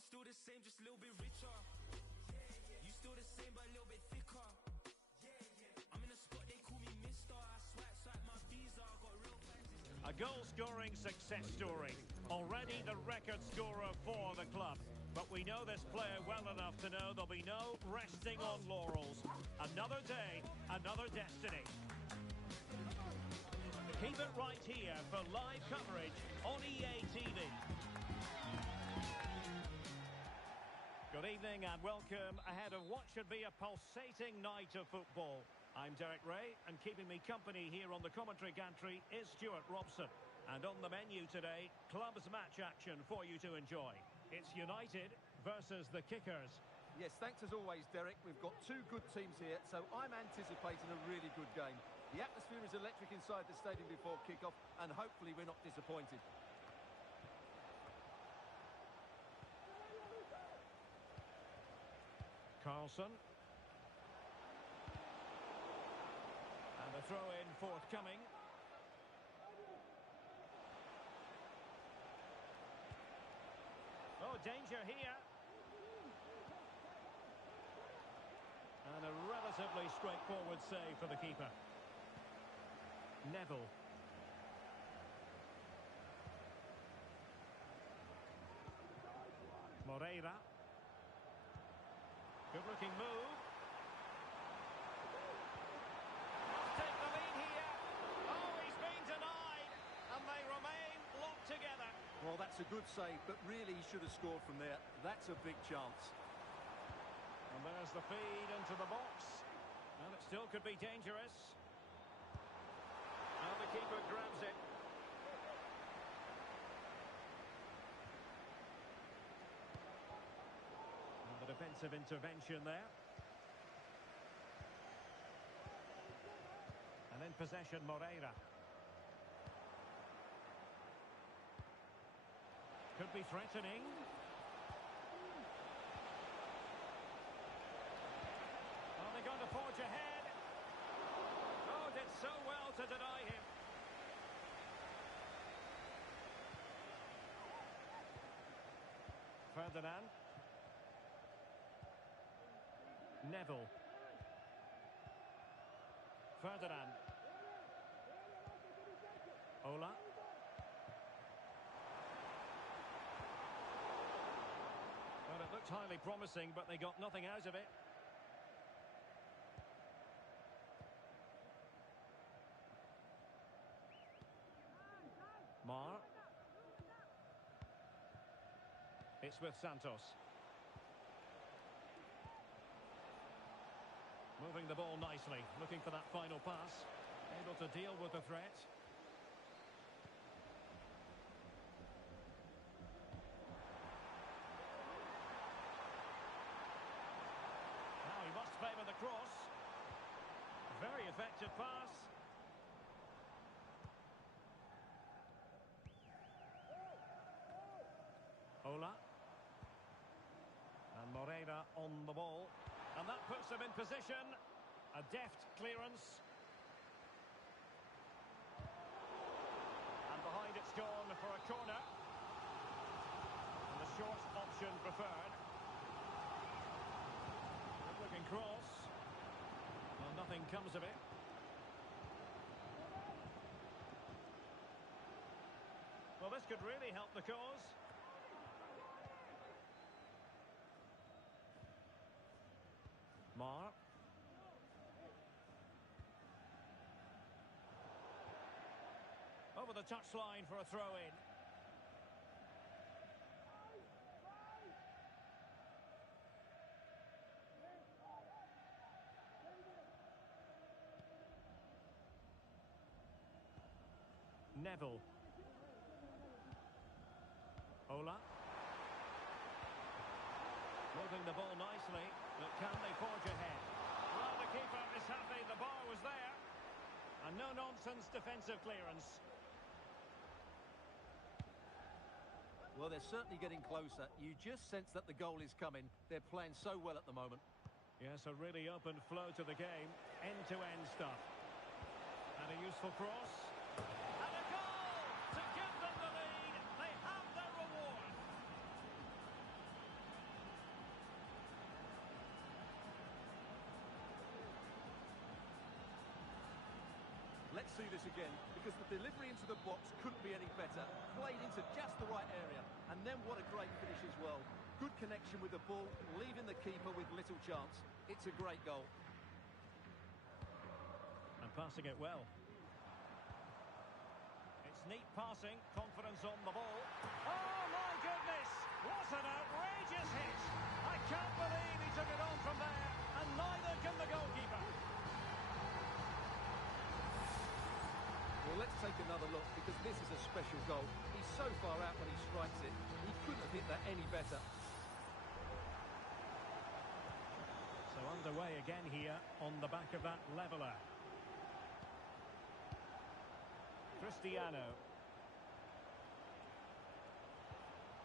still the same, just a little bit richer. You still the same, but a little bit thicker. I'm in a spot, they call me Mister. I swipe my visa, I got real vibes. A goal-scoring success story. Already the record scorer for the club. But we know this player well enough to know there'll be no resting on laurels. Another day, another destiny. Keep it right here for live coverage on EA TV. Good evening and welcome ahead of what should be a pulsating night of football. I'm Derek Ray, and keeping me company here on the commentary gantry is Stuart Robson. And on the menu today, clubs match action for you to enjoy. It's United versus the Kickers. Yes, thanks as always, Derek. We've got two good teams here, so I'm anticipating a really good game. The atmosphere is electric inside the stadium before kick-off, and hopefully we're not disappointed. Carlson. And a throw-in forthcoming. Oh, danger here. And a relatively straightforward save for the keeper. Neville. Moreira. Good-looking move. Must take the lead here. Oh, he's been denied. And they remain locked together. Well, that's a good save, but really he should have scored from there. That's a big chance. And there's the feed into the box. And it still could be dangerous. And the keeper grabs it. And the defensive intervention there. And in possession, Moreira. Could be threatening. Are they going to forge ahead? Oh, did so well to deny him. Ferdinand. Neville. Ferdinand. Ola. Well, it looked highly promising, but they got nothing out of it. Mar. It's with Santos. Moving the ball nicely, looking for that final pass. Able to deal with the threat. Now he must favour the cross. Very effective pass. Ola. And Moreira on the ball. And that puts them in position. A deft clearance. And behind it's gone for a corner. And the short option preferred. Good looking cross. Well, nothing comes of it. Well, this could really help the cause. Mar. Over the touchline for a throw-in. Neville. Ola. Moving the ball nicely, but can they forge ahead? Well, the keeper is happy the bar was there. And no-nonsense defensive clearance. Well, they're certainly getting closer. You just sense that the goal is coming. They're playing so well at the moment. Yes, a really open flow to the game. End-to-end stuff. And a useful cross. And a goal to give them the lead. They have their reward. see this again, because the delivery into the box couldn't be any better. Played into just the right area, and then what a great finish as well. Good connection with the ball, leaving the keeper with little chance. It's a great goal. And passing it well. It's neat passing, confidence on the ball. Oh, my goodness! What an outrageous hit! I can't believe he took it on from there, and neither can the goalkeeper. Well, let's take another look, because this is a special goal. He's so far out when he strikes it. He couldn't have hit that any better. So underway again here on the back of that leveller. Cristiano.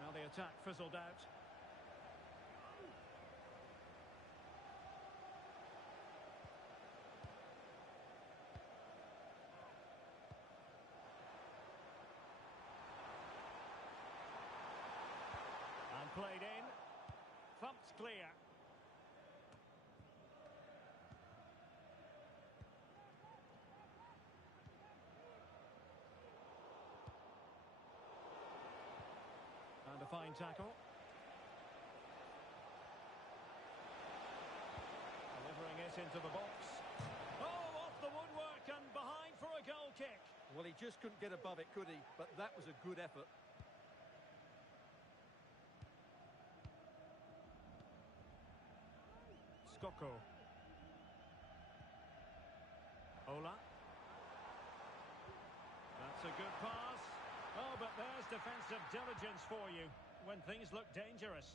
Now the attack fizzled out. And played in. Thumped clear. And a fine tackle. Delivering it into the box. Oh, off the woodwork and behind for a goal kick. Well, he just couldn't get above it, could he? But that was a good effort. Skoko. Ola. That's a good pass. Oh, but there's defensive diligence for you when things look dangerous.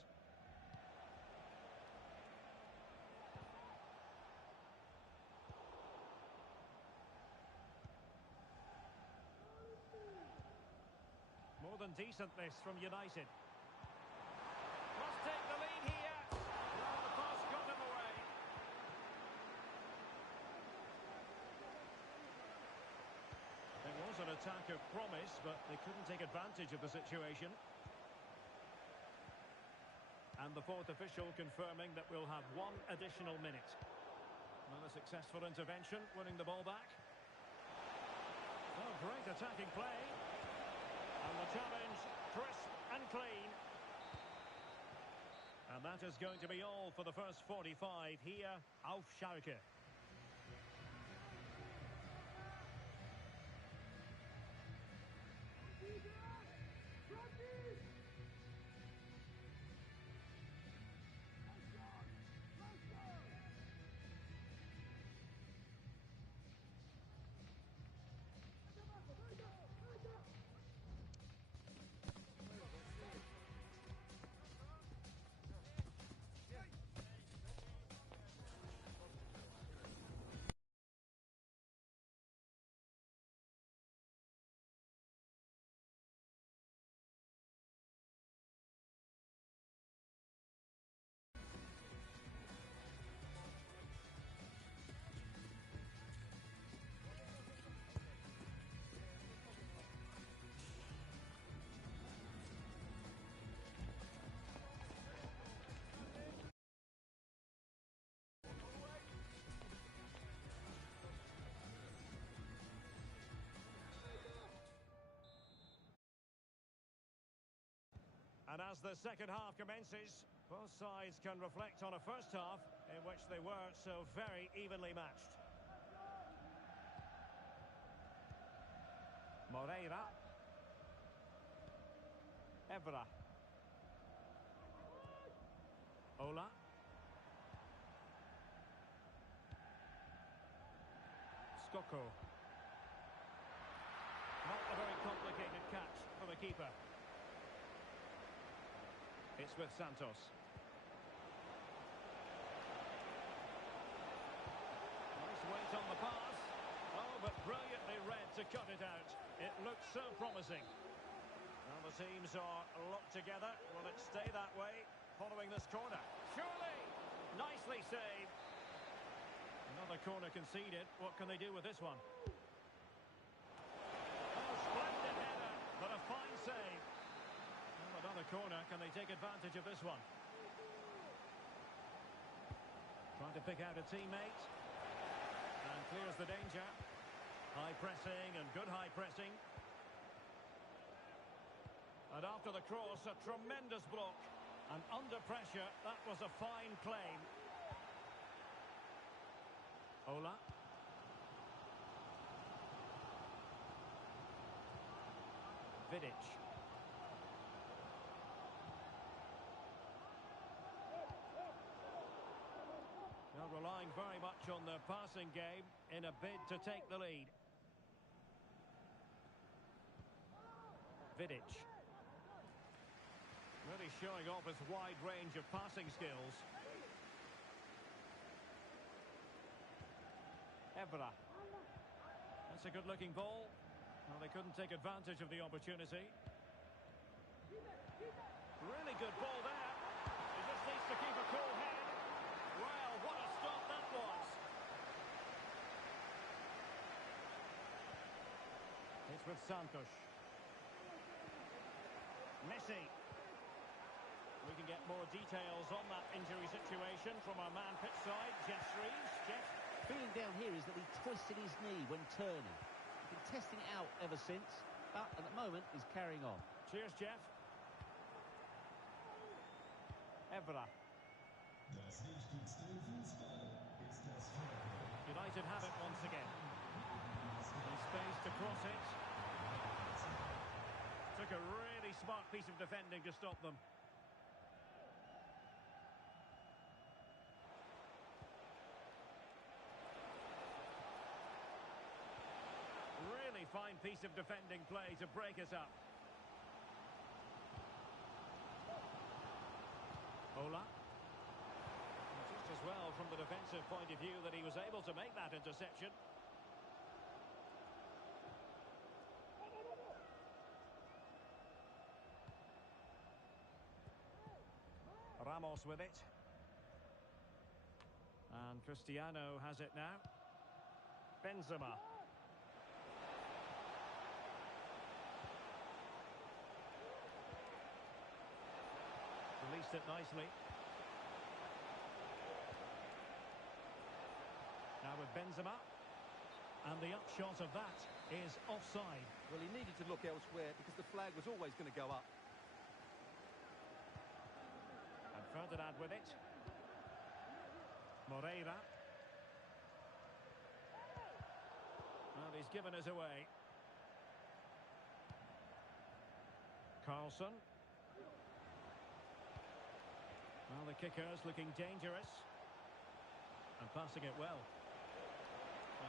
More than decent this from United. Must take the lead here. Oh, the pass got him away. It was an attack of promise, but they couldn't take advantage of the situation. And the fourth official confirming that we'll have one additional minute. Another successful intervention, winning the ball back. Oh, great attacking play. And the challenge, crisp and clean. And that is going to be all for the first 45 here, auf Schalke. And as the second half commences, both sides can reflect on a first half in which they were so very evenly matched. Moreira. Evra. Ola. Skoko. Not a very complicated catch for the keeper. It's with Santos. Nice weight on the pass. Oh, but brilliantly read to cut it out. It looks so promising. Well, the teams are locked together. Will it stay that way following this corner? Surely! Nicely saved. Another corner conceded. What can they do with this one? Oh, splendid header, but a fine save. Another corner, can they take advantage of this one? Trying to pick out a teammate. And clears the danger. High pressing and good high pressing. And after the cross, a tremendous block. And under pressure, that was a fine claim. Ola. Vidic. Now relying very much on their passing game in a bid to take the lead. Vidic. Really showing off his wide range of passing skills. Evra. That's a good-looking ball. Well, they couldn't take advantage of the opportunity. Really good ball there. He just needs to keep a cool head. Well, what a stop that was. It's with Santos. Messi. We can get more details on that injury situation from our man pitch side, Jeff Shreves. Jeff? Feeling down here is that he twisted his knee when turning. He's been testing it out ever since, but at the moment he's carrying on. Cheers, Jeff. Evra. United have it once again. There's space to cross it. Took a really smart piece of defending to stop them. Really fine piece of defending play to break us up. Ola. Just as well from the defensive point of view that he was able to make that interception. Ramos with it. And Cristiano has it now. Benzema. Released it nicely. Now with Benzema. And the upshot of that is offside. Well, he needed to look elsewhere because the flag was always going to go up. And Ferdinand with it. Moreira. Well, he's given us away. Carlson. Well, the kicker's looking dangerous. And passing it well.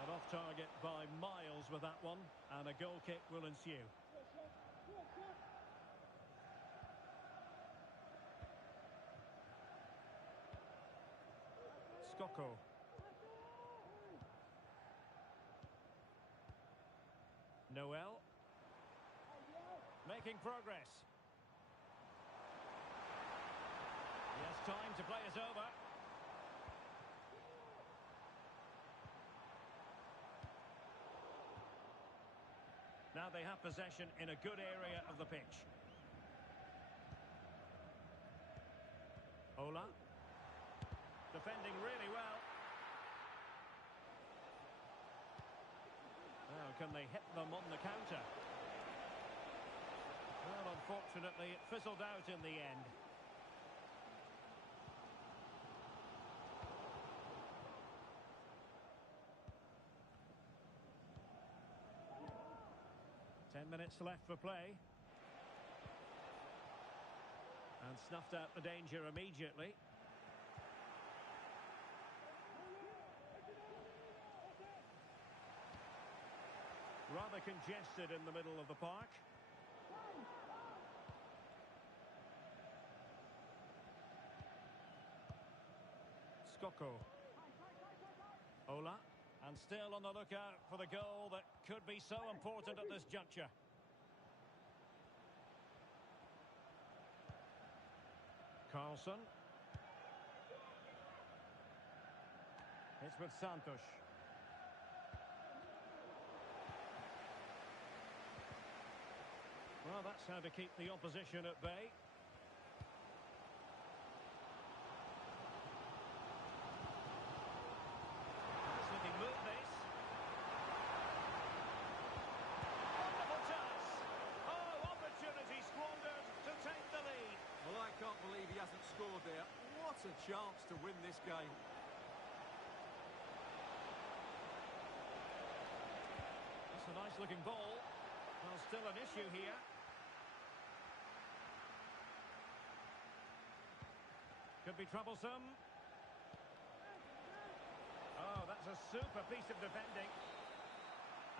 And off target by miles with that one. And a goal kick will ensue. Skoko. Noel. Making progress. Yes, time to play is over. Now they have possession in a good area of the pitch. Ola. Defending really well. Now, can they hit them on the counter? Well, unfortunately, it fizzled out in the end. Minutes left for play. And snuffed out the danger immediately. Rather congested in the middle of the park. Skoko. Ola. And still on the lookout for the goal that could be so important at this juncture. Carlson. It's with Santos. Well, that's how to keep the opposition at bay. Nice looking move, this. It's a chance to win this game. It's a nice-looking ball. Well, still an issue here. Could be troublesome. Oh, that's a super piece of defending.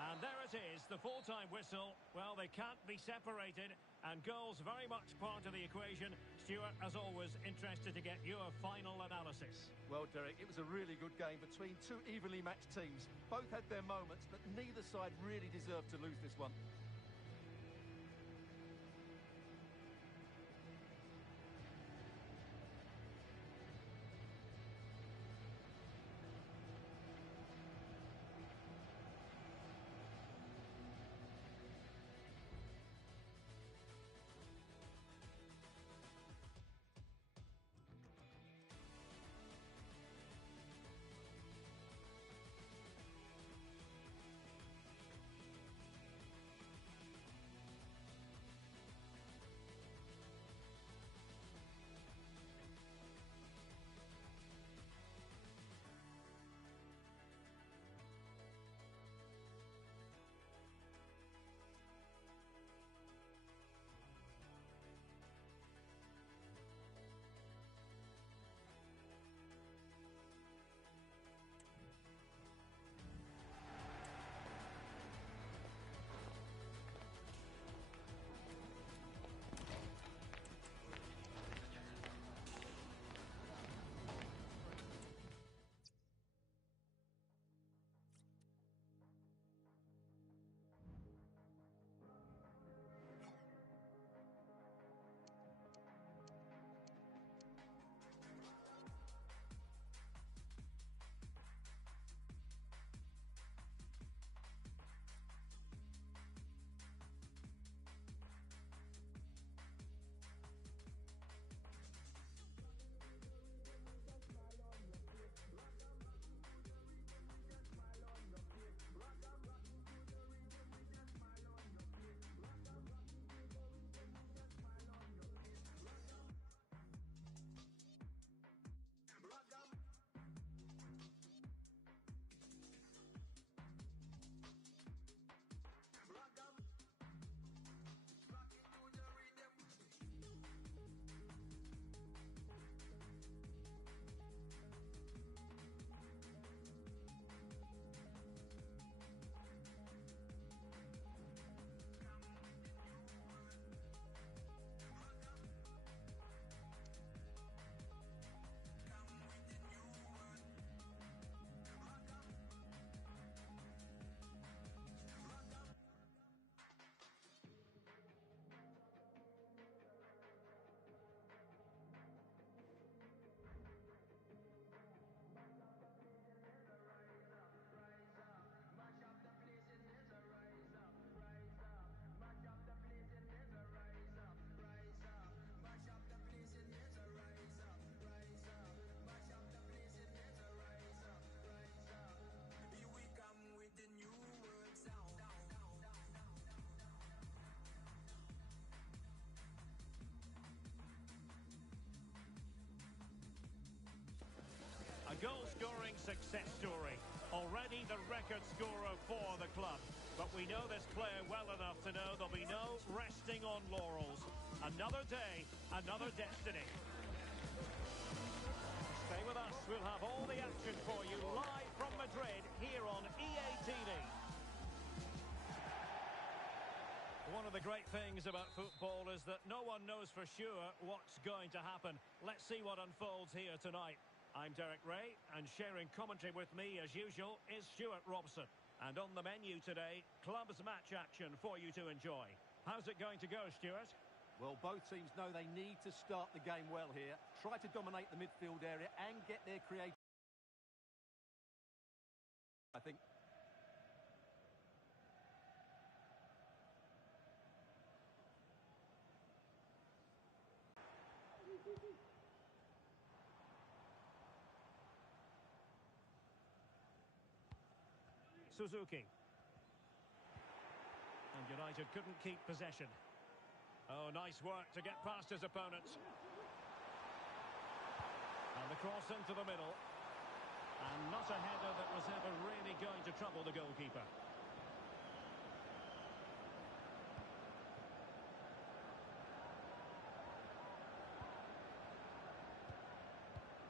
And there it is, the full-time whistle. Well, they can't be separated, and goals very much part of the equation. Stuart, as always, interested to get your final analysis. Well, Derek, it was a really good game between two evenly matched teams. Both had their moments, but neither side really deserved to lose this one. A goal-scoring success story. Already the record scorer for the club. But we know this player well enough to know there'll be no resting on laurels. Another day, another destiny. Stay with us. We'll have all the action for you live from Madrid here on EA TV. One of the great things about football is that no one knows for sure what's going to happen. Let's see what unfolds here tonight. I'm Derek Ray, and sharing commentary with me, as usual, is Stuart Robson. And on the menu today, clubs match action for you to enjoy. How's it going to go, Stuart? Well, both teams know they need to start the game well here. Try to dominate the midfield area and get their creative, I think. Suzuki. And United couldn't keep possession. Oh, nice work to get past his opponents. The cross into the middle. And not a header that was ever really going to trouble the goalkeeper.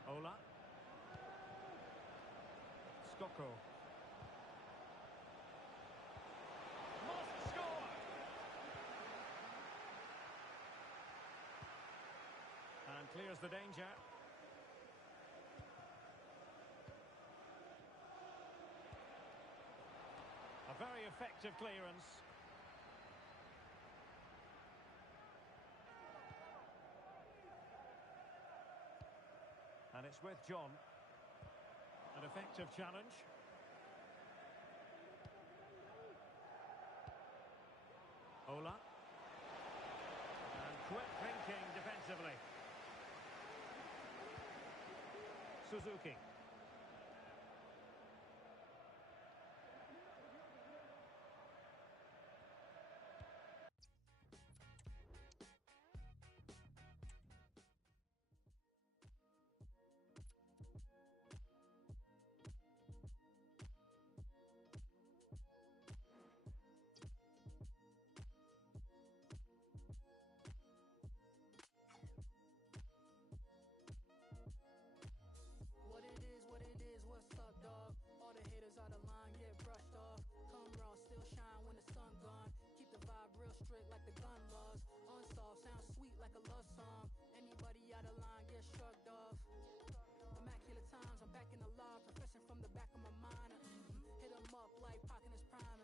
Ola. Skoko. Must score! And clears the danger. A very effective clearance. And it's with John. An effective challenge. Ola. And quick thinking defensively. Suzuki. What's up, dog? All the haters out of line get brushed off. Come raw, still shine when the sun gone. Keep the vibe real strict like the gun laws. Unsolved, sounds sweet like a love song. Anybody out of line get shrugged off. Immaculate times, I'm back in the law, professing from the back of my mind. Hit 'em up like Pac in his prime.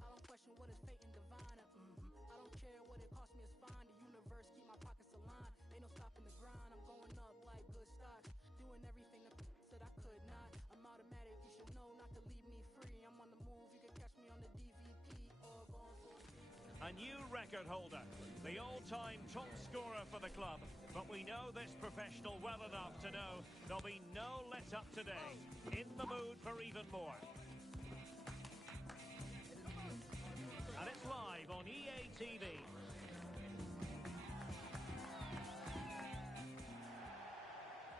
I don't question what is fate and divine. I don't care what it cost me, it's fine. The universe keep my pockets aligned. Ain't no stopping the grind. I'm going up like good stocks, doing everything that I could not. I'm automatic, you should know not to leave me free. I'm on the move, you can catch me on the DVP or going full speed. A new record holder, the all-time top scorer for the club. But we know this professional well enough to know there'll be no let-up today. In the mood for even more. And it's live on EA TV.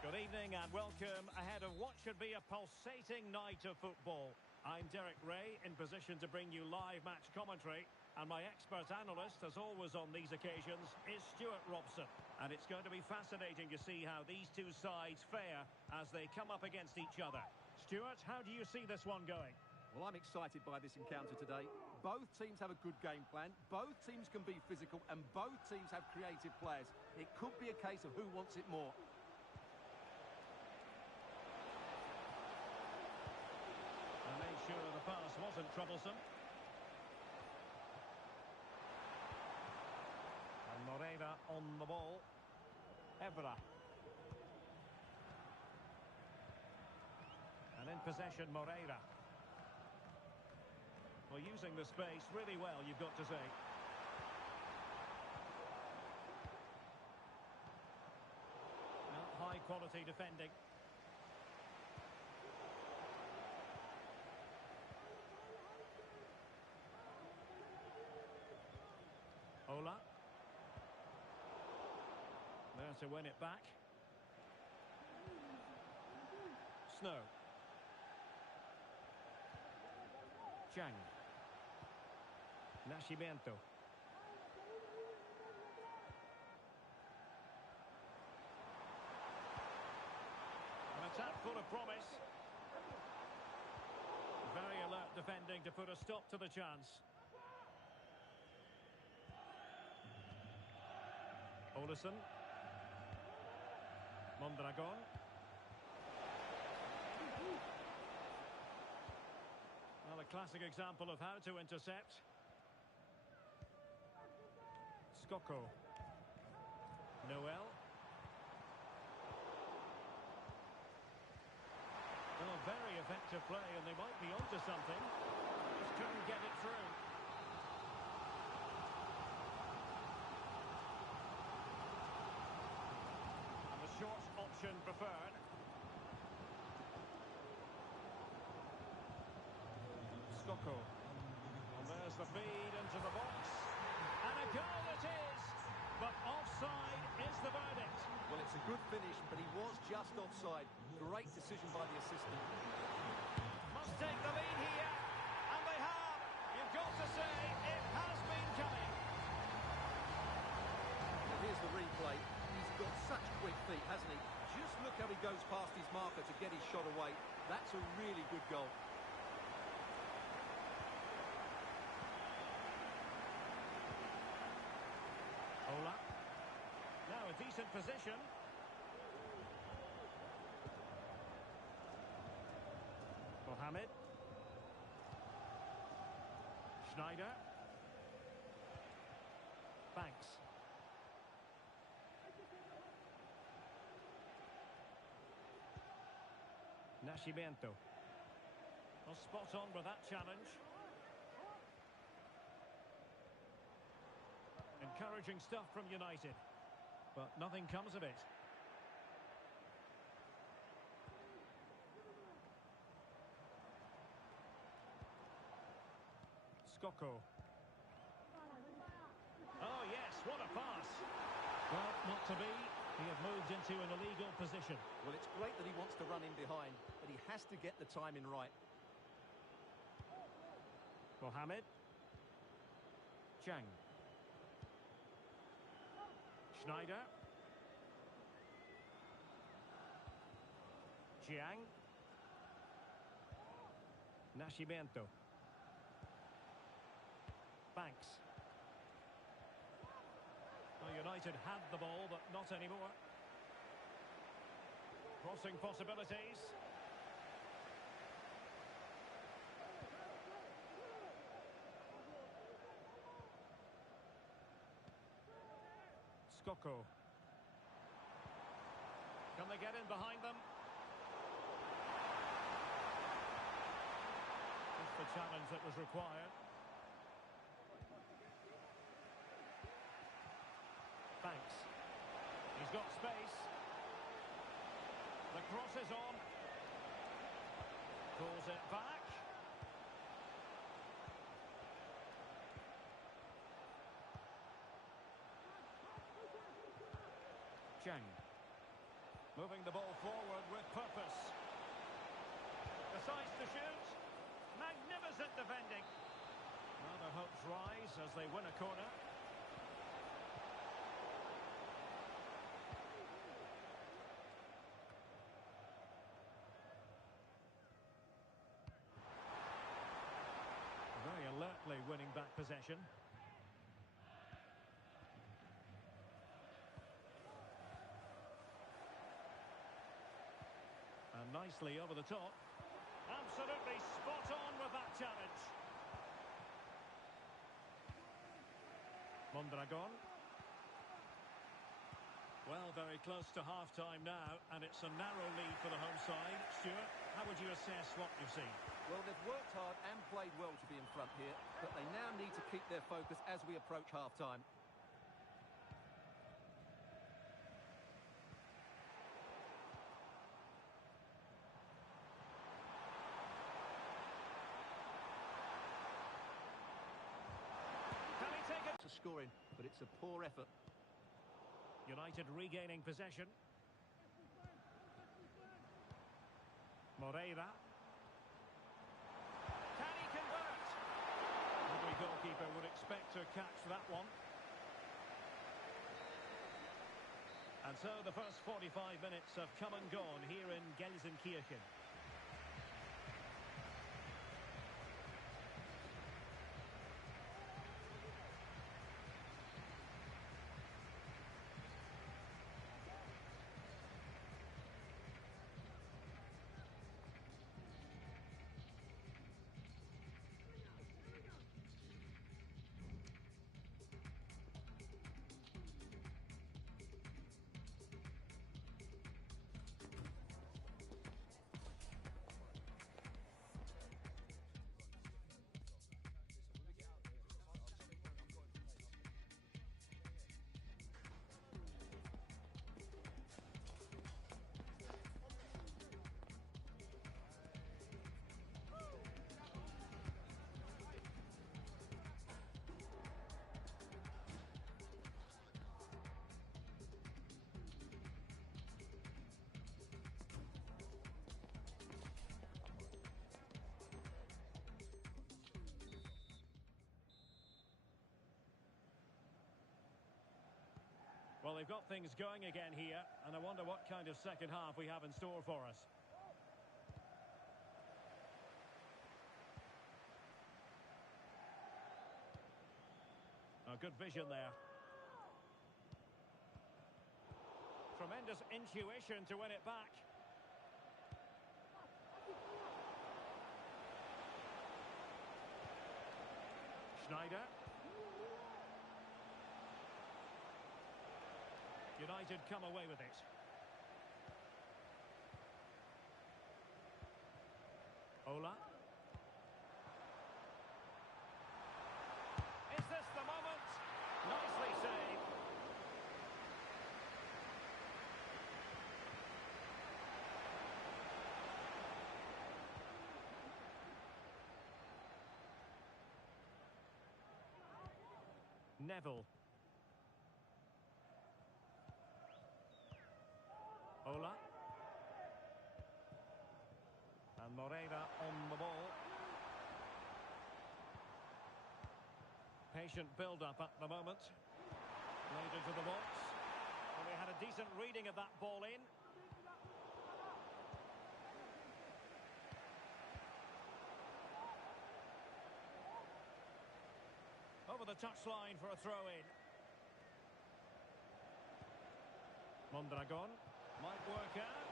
Good evening and welcome ahead of what should be a pulsating night of football. I'm Derek Ray, in position to bring you live match commentary. And my expert analyst, as always on these occasions, is Stuart Robson. And it's going to be fascinating to see how these two sides fare as they come up against each other. Stuart, how do you see this one going? Well, I'm excited by this encounter today. Both teams have a good game plan, both teams can be physical, and both teams have creative players. It could be a case of who wants it more. And made sure the pass wasn't troublesome. And Moreira on the ball. Evra. And in possession, Moreira. Well, using the space really well, you've got to say. Well, high quality defending. Ola. There to win it back. Snow. Chang. Nascimento. An attack full of promise. Very alert defending to put a stop to the chance. Olesen. Mondragon. Well, a classic example of how to intercept. Skoko. Noel. Well, a very effective play, and they might be onto something. Just couldn't get it through. And the short option preferred. Skoko. And there's the feed into the box. And a goal it is, but offside is the verdict. Well, it's a Good finish, but he was just offside. Great decision by the assistant. Must take the lead here, and they have. You've got to say, it has been coming. Well, here's the replay. He's got such quick feet, hasn't he? Just look how he goes past his marker to get his shot away. That's a really good goal. Ola. Now a decent position. Mohamed. Schneider. Banks. Nascimento. Well, spot on with that challenge. Encouraging stuff from United, but nothing comes of it. Skoko. Oh yes, what a pass. Well, not to be. He had moved into an illegal position. Well, it's great that he wants to run in behind, but he has to get the timing right. Mohamed. Chang. Schneider. Jiang. Nascimento. Banks. Well, United had the ball, but not anymore. Crossing possibilities. Skoko. Can they get in behind them? Just the challenge that was required. Banks. He's got space. The cross is on. Pulls it back. Chang. Moving the ball forward with purpose. Decides to shoot. Magnificent defending. Now their hopes rise as they win a corner. Very alertly winning back possession. And nicely over the top. Absolutely spot on with that challenge. Mondragon. Well, very close to half-time now, and it's a narrow lead for the home side. Stuart, how would you assess what you've seen? Well, they've worked hard and played well to be in front here, but they now need to keep their focus as we approach half-time. Can he take it? To scoring, but it's a poor effort. United regaining possession. Moreira. Can he convert? Every goalkeeper would expect to catch that one. And so the first 45 minutes have come and gone here in Gelsenkirchen. Well, they've got things going again here, and I wonder what kind of second half we have in store for us. A good vision there. Tremendous intuition to win it back. Schneider. United come away with it. Ola. Is this the moment? Nicely saved. Neville. Ola. And Moreira on the ball. Patient build-up at the moment. Played into the box. And they had a decent reading of that ball in. Over the touchline for a throw-in. Mondragon might work out.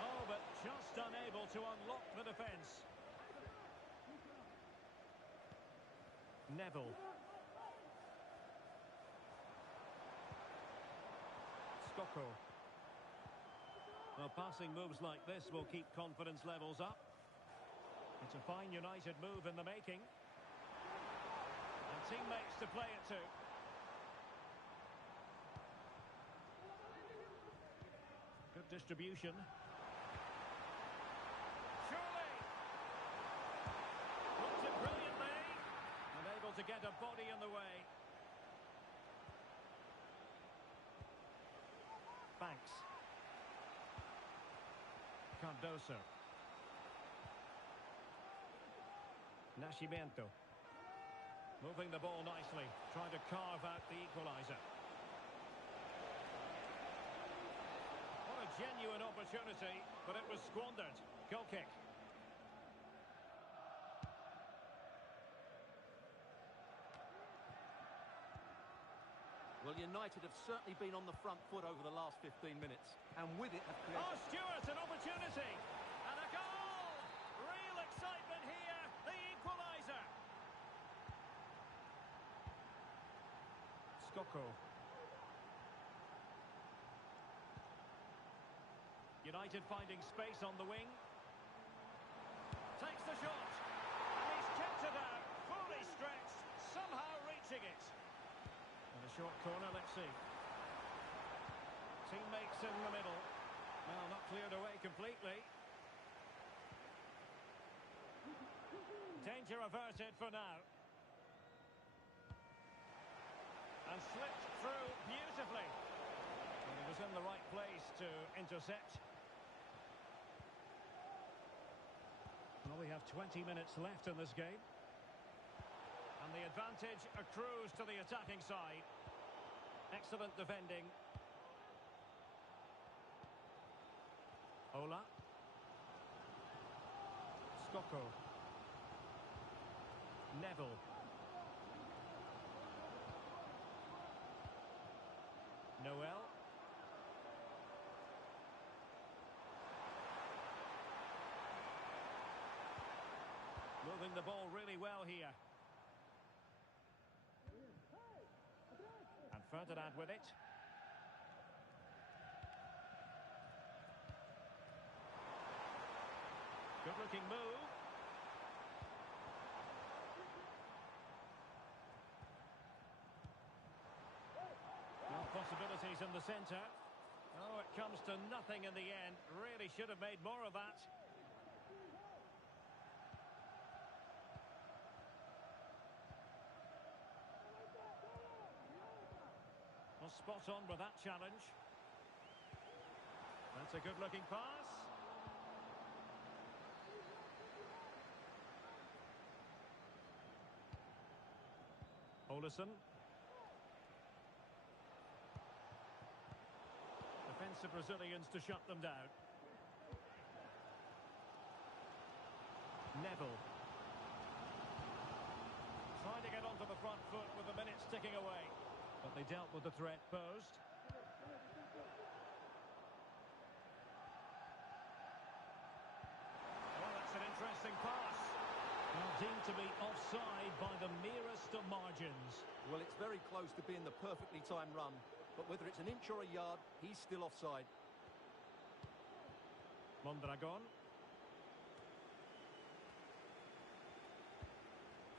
Oh, but just unable to unlock the defence. Neville. Skoko. Well, passing moves like this will keep confidence levels up. It's a fine United move in the making. And teammates to play it to. Good distribution. Surely! Blocked it brilliantly. And able to get a body in the way. Banks. Cardoso. Nascimento. Moving the ball nicely, trying to carve out the equaliser. What a genuine opportunity, but it was squandered. Goal kick. Well, United have certainly been on the front foot over the last 15 minutes, and with it have created... Oh, Stewart, an opportunity! And a goal! Real excitement here, the equaliser! Skoko. United finding space on the wing. Takes the shot. And he's kept it out, fully stretched, somehow reaching it. And a short corner, let's see. Teammates in the middle. Well, not cleared away completely. Danger averted for now. And slipped through beautifully. And he was in the right place to intercept. Well, we have 20 minutes left in this game. And the advantage accrues to the attacking side. Excellent defending. Ola. Skoko. Neville. Noel. Moving the ball really well here. And Ferdinand with it. Good looking move. No possibilities in the centre. Oh, it comes to nothing in the end. Really should have made more of that. Well, spot on with that challenge. That's a good looking pass. Olesen. defensive Brazilians to shut them down. Neville. Trying to get onto the front foot with the minutes ticking away. But they dealt with the threat posed. Oh, that's an interesting pass. Now deemed to be offside by the merest of margins. Well, it's very close to being the perfectly timed run, but whether it's an inch or a yard, he's still offside. Mondragon.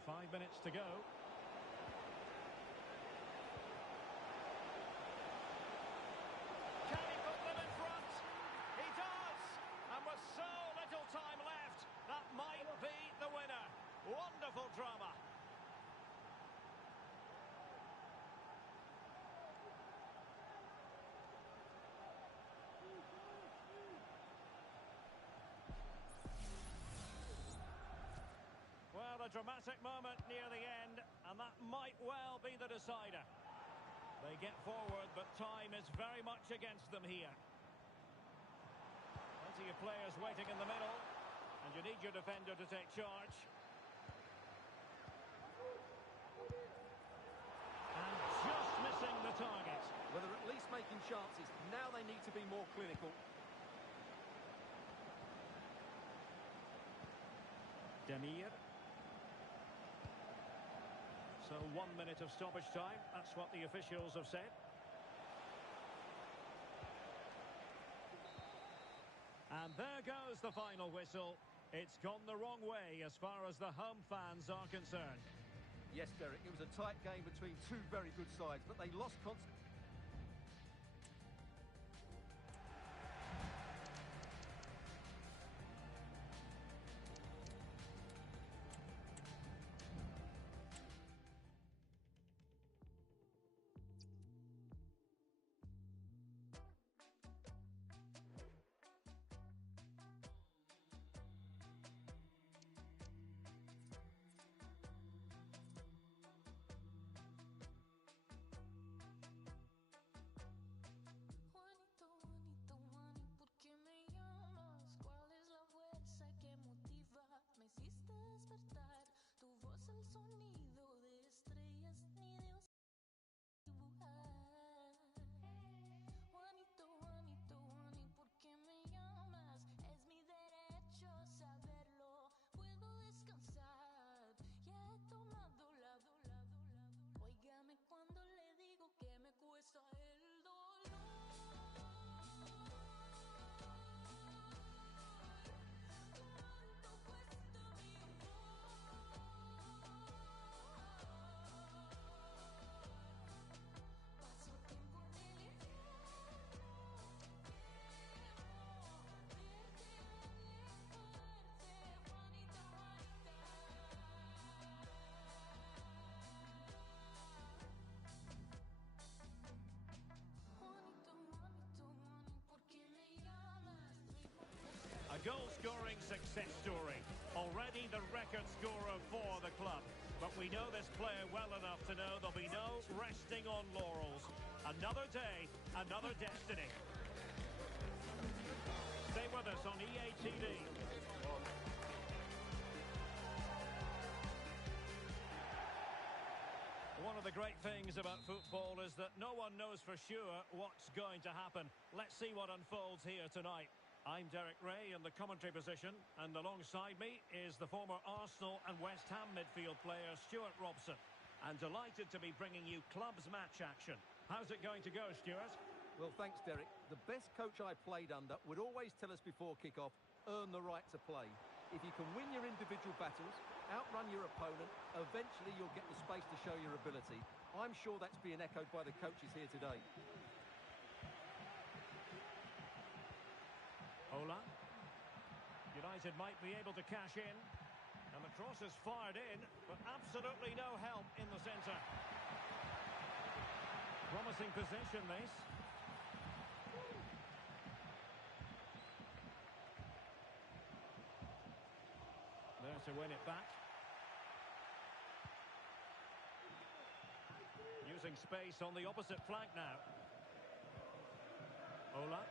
5 minutes to go. Can he put them in front? He does! And with so little time left, that might be the winner. Wonderful drama. Well, a dramatic moment near the end, and that might well be the decider. They get forward, but time is very much against them here. Plenty of players waiting in the middle, and you need your defender to take charge. And just missing the target. Well, they're at least making chances. Now they need to be more clinical. Demir. So 1 minute of stoppage time. That's what the officials have said. And there goes the final whistle. It's gone the wrong way as far as the home fans are concerned. Yes, Derek, it was a tight game between two very good sides, but they lost A goal-scoring success story. Already the record scorer for the club. But we know this player well enough to know there'll be no resting on laurels. Another day, another destiny. Stay with us on EA TV. One of the great things about football is that no one knows for sure what's going to happen. Let's see what unfolds here tonight. I'm Derek Ray in the commentary position, and alongside me is the former Arsenal and West Ham midfield player Stuart Robson. And delighted to be bringing you clubs match action. How's it going to go, Stuart? Well, thanks, Derek. The best coach I played under would always tell us before kick-off, earn the right to play. If you can win your individual battles, outrun your opponent, eventually you'll get the space to show your ability. I'm sure that's being echoed by the coaches here today. Ola. United might be able to cash in. And the cross is fired in, but absolutely no help in the centre. Promising position, this. There to win it back. Using space on the opposite flank now. Ola.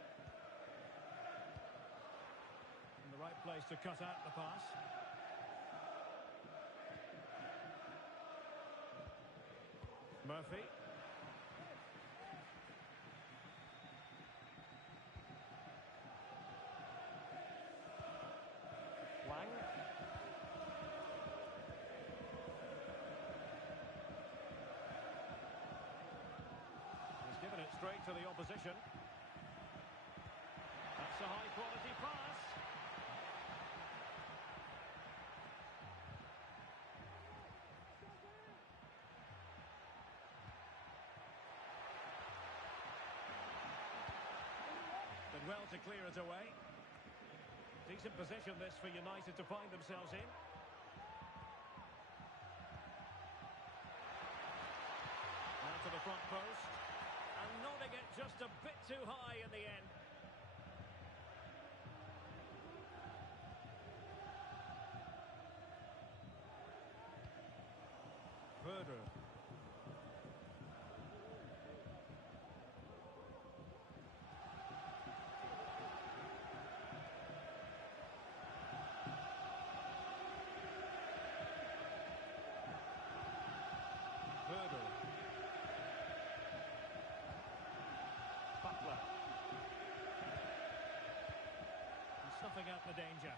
place to cut out the pass. Murphy. Wang. He's given it straight to the opposition. That's a high-quality pass. Did well to clear it away. Decent position this for United to find themselves in. Now to the front post. And nodding it just a bit too high in the end. Verder. Verder. Butler. And snuffing out the danger.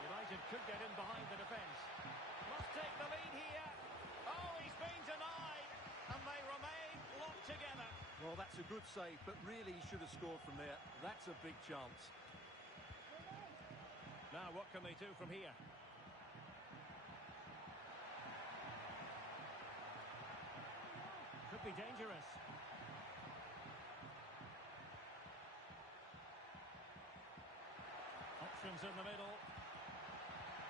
United could get in behind the defence. Must take the lead here. Oh, he's been denied. And they remain locked together. Well, that's a good save, but really he should have scored from there. That's a big chance. Now, what can they do from here? Could be dangerous. Options in the middle.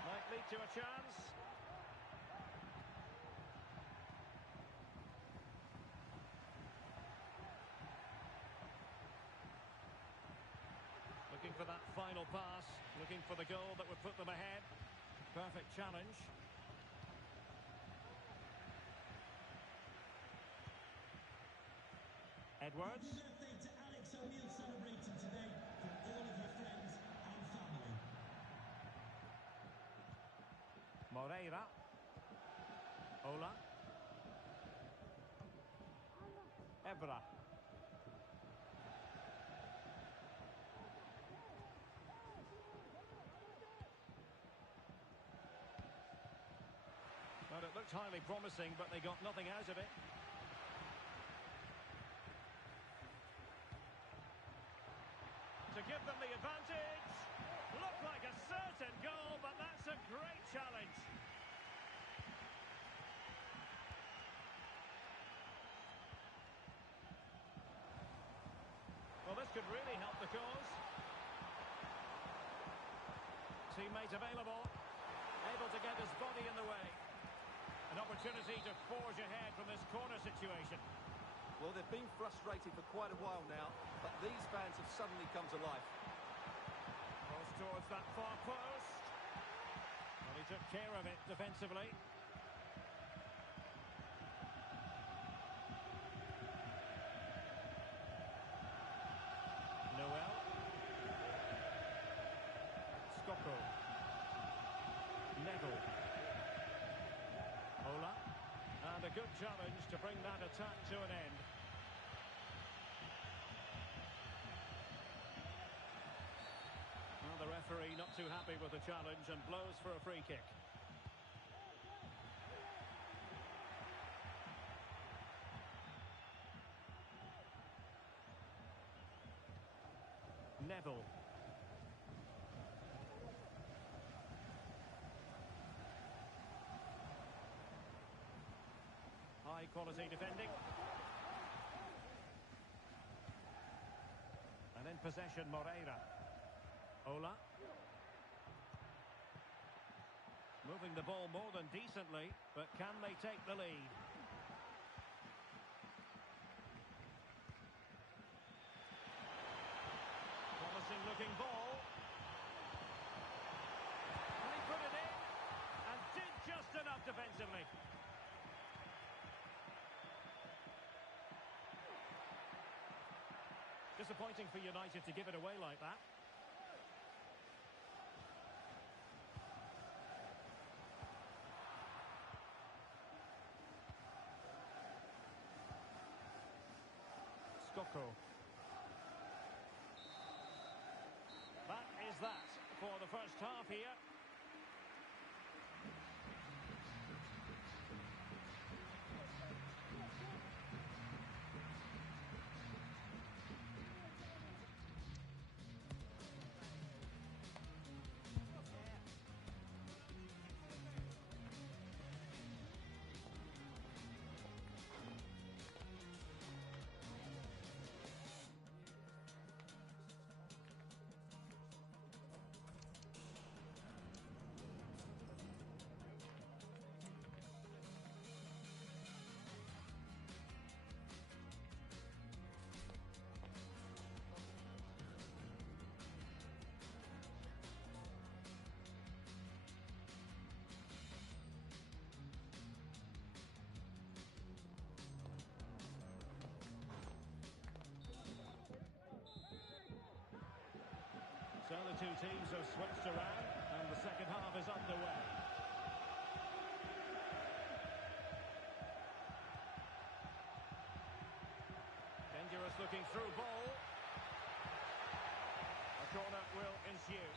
Might lead to a chance. Looking for that final pass. Looking for the goal that would put them ahead. Perfect challenge. Edwards. Happy birthday to Alex O'Neill celebrating today from all of your friends and family. Moreira. Ola. Evra. Well, it looked highly promising, but they got nothing out of it. To give them the advantage. Looked like a certain goal, but that's a great challenge. Well, this could really help the cause. Teammate available. Able to get his body in the way. An opportunity to forge ahead from this corner situation. Well, they've been frustrated for quite a while now, but these fans have suddenly come to life. Goes towards that far post. Well, he took care of it defensively. Noel. Skoko. Neville. Ola. And a good challenge to bring that attack to an end. Well, the referee not too happy with the challenge and blows for a free kick. Neville. High quality defending. And in possession, Moreira. Ola. Moving the ball more than decently, but can they take the lead? Promising looking ball. And he put it in and did just enough defensively. Disappointing for United to give it away like that. goal. That is that for the first half here. So the two teams have switched around and the second half is underway. Dangerous looking through ball. A corner will ensue.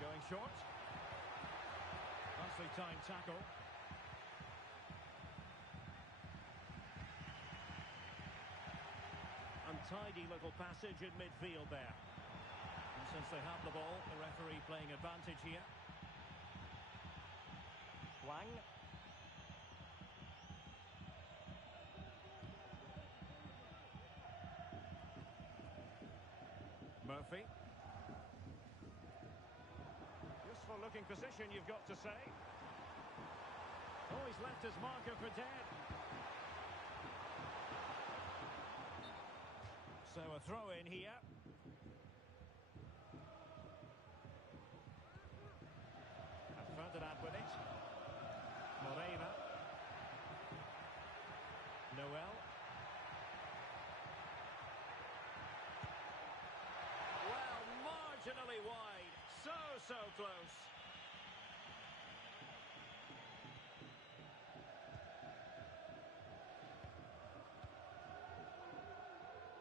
Going short. Nicely timed tackle. Untidy little passage in midfield there. And since they have the ball, the referee playing advantage here. Wang. Murphy. Useful looking position, you've got to say. Oh, he's left his marker for dead. So a throw in here. And Ferdinand with it. Moreira. Noel. Well, marginally wide. So close.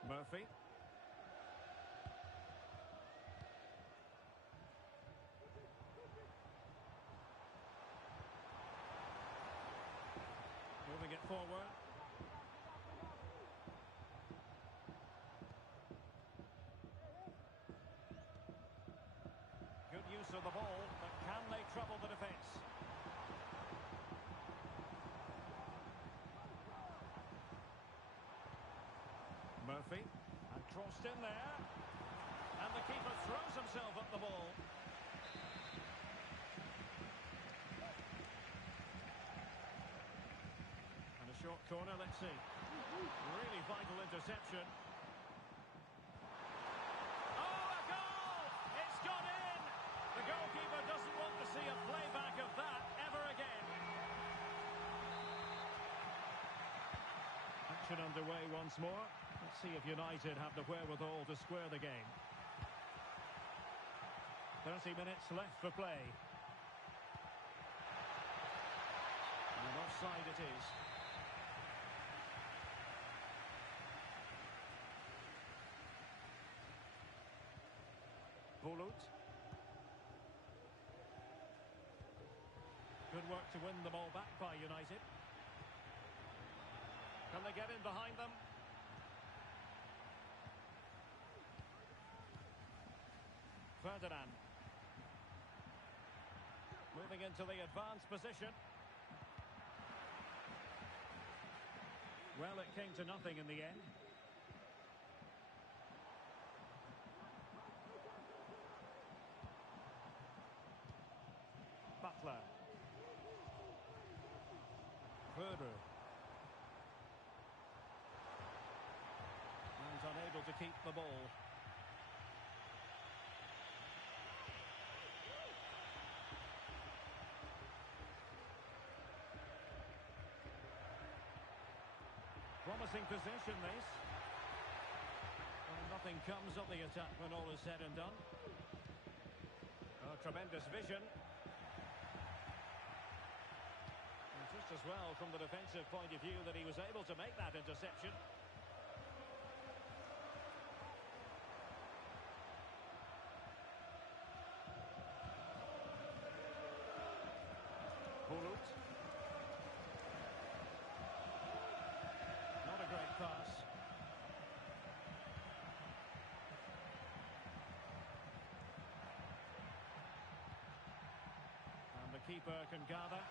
Murphy. Moving it forward. Good use of the ball, but can they trouble the defence? Murphy, and crossed in there, and the keeper throws himself at the ball. And a short corner, let's see. Really vital interception. Oh, a goal! It's gone in! The goalkeeper doesn't want to see a playback of that ever again. Action underway once more. Let's see if United have the wherewithal to square the game. 30 minutes left for play. And offside it is. Bulut. Good work to win the ball back by United. Can they get in behind them? Ferdinand. Moving into the advanced position. Well, it came to nothing in the end. Butler. Further. And unable to keep the ball. Promising possession, this. Well, nothing comes of the attack when all is said and done. Oh, tremendous vision. And just as well from the defensive point of view that he was able to make that interception. keeper can gather.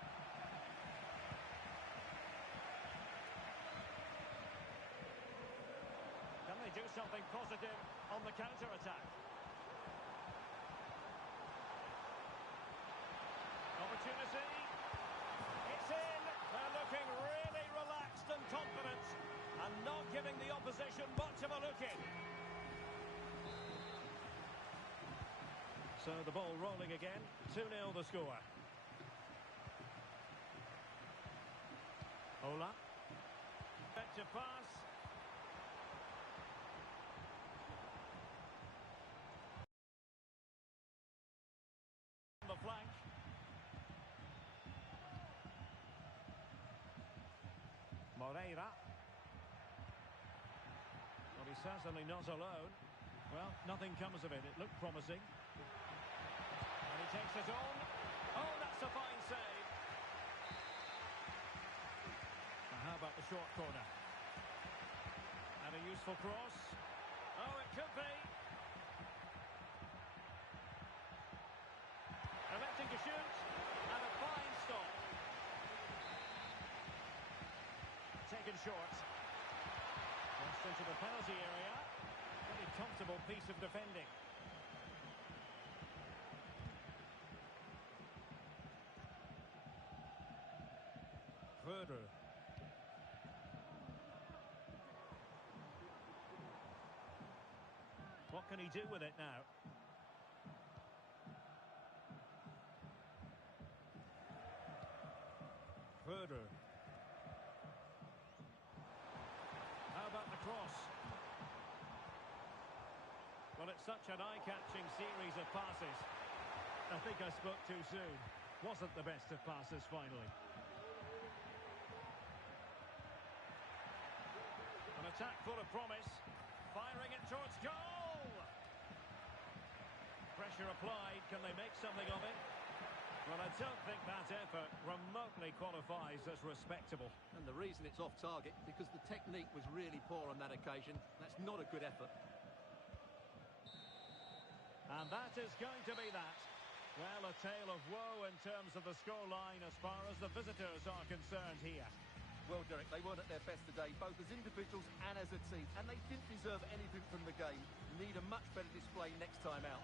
Can they do something positive on the counter-attack? Opportunity. It's in. They're looking really relaxed and confident and not giving the opposition much of a look in. So the ball rolling again. 2-0 the score. Ola. Effective pass. On the flank. Moreira. Well, he's certainly not alone. Well, nothing comes of it. It looked promising. And he takes it on. Oh, that's a fine save. Now, how about the short corner? And a useful cross. Oh, it could be. Electing to shoot. And a fine stop. Taken short. Crossed into the penalty area. Very comfortable piece of defending. Further. What can he do with it now? Further. How about the cross? Well, it's such an eye-catching series of passes. I think I spoke too soon. Wasn't the best of passes finally. An attack full of promise. Firing it towards goal! Pressure applied. Can they make something of it? Well, I don't think that effort remotely qualifies as respectable. And the reason it's off target, because the technique was really poor on that occasion. That's not a good effort. And that is going to be that. Well, a tale of woe in terms of the scoreline as far as the visitors are concerned here. Well, Derek, they weren't at their best today, both as individuals and as a team. And they didn't deserve anything from the game. Need a much better display next time out.